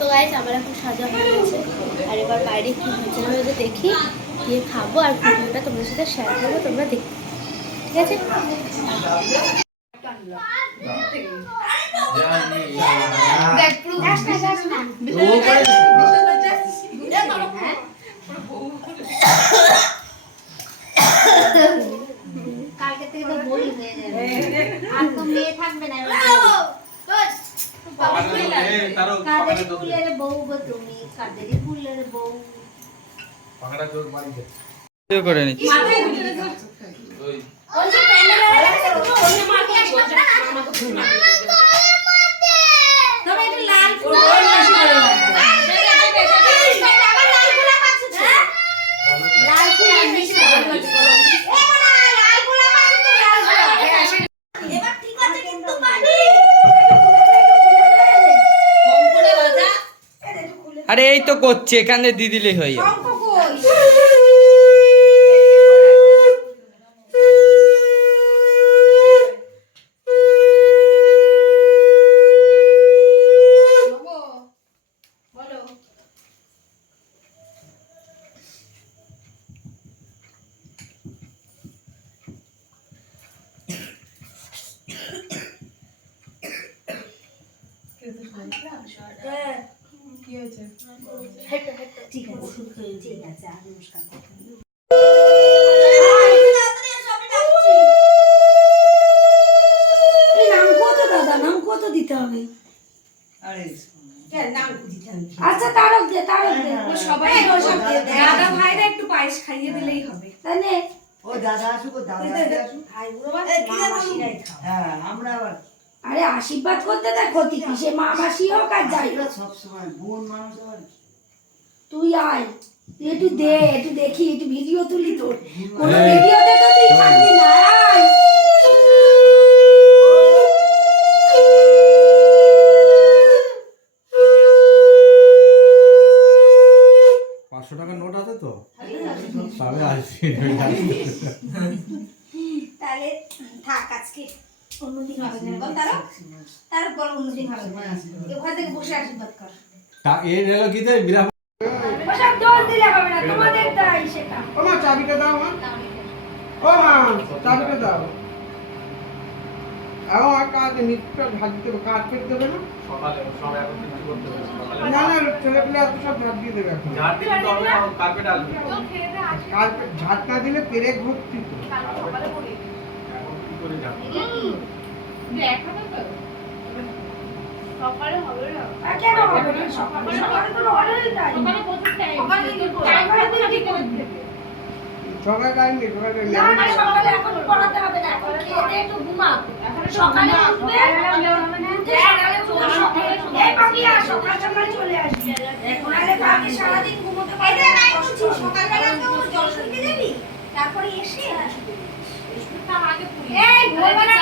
তো গাইস আমার এখন সাজা হয়ে গেছে, আর এবার বাইরে কি হচ্ছে না হয়েছে দেখি, গিয়ে খাবো আর ভিডিওটা তোমাদের সাথে শেয়ার করবো, তোমরা দেখো, ঠিক আছে? কালকে থেকে তো বই হয়ে যাবে, আর তো মেয়ে থাকবে না। কাদের ফুলের বউ গো তুমি, কাদের ফুলের বউ। পাখাটা জোর মারি দে করে নিচ্ছি। ওই ওই যে প্যান্ডেল আছে তো ওই মাকে একটা তবে এটা লাল ফুল লাল ফুল আর বেশি ভালো হচ্ছে। লাল গোলাপ আছে তো লাল গোলাপ এবার ঠিক আছে কিন্তু পানি বঙ্গলে বাজা। আরে এই তো করছে, এখানে দিয়ে দিলেই হয়ে যাবে। ঠিক আছে ঠিক আছে আর নমস্কার নাম কত দিতে হবে? আচ্ছা তারক দে সবাই দাদা ভাইরা একটু পায়েস খাইয়ে দিলেই হবে। তাহলে ও দাদা আসুক, ও দাদা আসুক। হ্যাঁ, আমরা আবার আরে আশীর্বাদ করতে দেখ, ক্ষতি কি? সে মা মাসি হোক আর যাই হোক, সবসময় বোন মানুষ আবার। তুই আয়, তুই একটু দে, একটু দেখি, একটু ভিডিও তুলি তোর। কোনো ভিডিওতে তো তুই থাকবি না, আয়। টাকার নোট আছে তো তবে আসছি। তাহলে থাক আজকে, অন্যদিন হবে না বল তারপর অন্যদিন হবে। ওখান থেকে বসে আশীর্বাদ কর। তা এর হলো কি তাই বিরাম। ওসব দোষ দিলে হবে না, তোমাদের তাই সেটা। ও মা চাবিটা দাও মা। ও মা চাবিটা দাও। আর কাজ নিচটা ঝাড় দিতে হবে, কাজ করতে দেবে না? সকালে সব এখন কিছু করতে হবে সকালে। না না ছেলেপেলে এত সব ঝাড় দিয়ে দেবে এখন। ঝাড় দিতে তো হবে না, কার্পেট আসবে। কার্পেট ঝাড় না দিলে পেরেক ভর্তি তো। এখন কি করে ঝাড় সকালে হবে না, আর কেন হবে না? সকালে তো অর্ডারই তাই। সকাল টাইম নেই, সকাল টাইম না না, সকালে এখন পড়াতে হবে না, এখন খেয়ে দিয়ে একটু ঘুমাও। সকালে উঠবে, উঠে সকালে উঠবে, এই পাপিয়া সকাল সকাল চলে আসবি। নাহলে কালকে সারাদিন ঘুমোতে পারবে না। সকালবেলা তো জল শুনতে যাবি, তারপরে এসে এই ভোরবেলা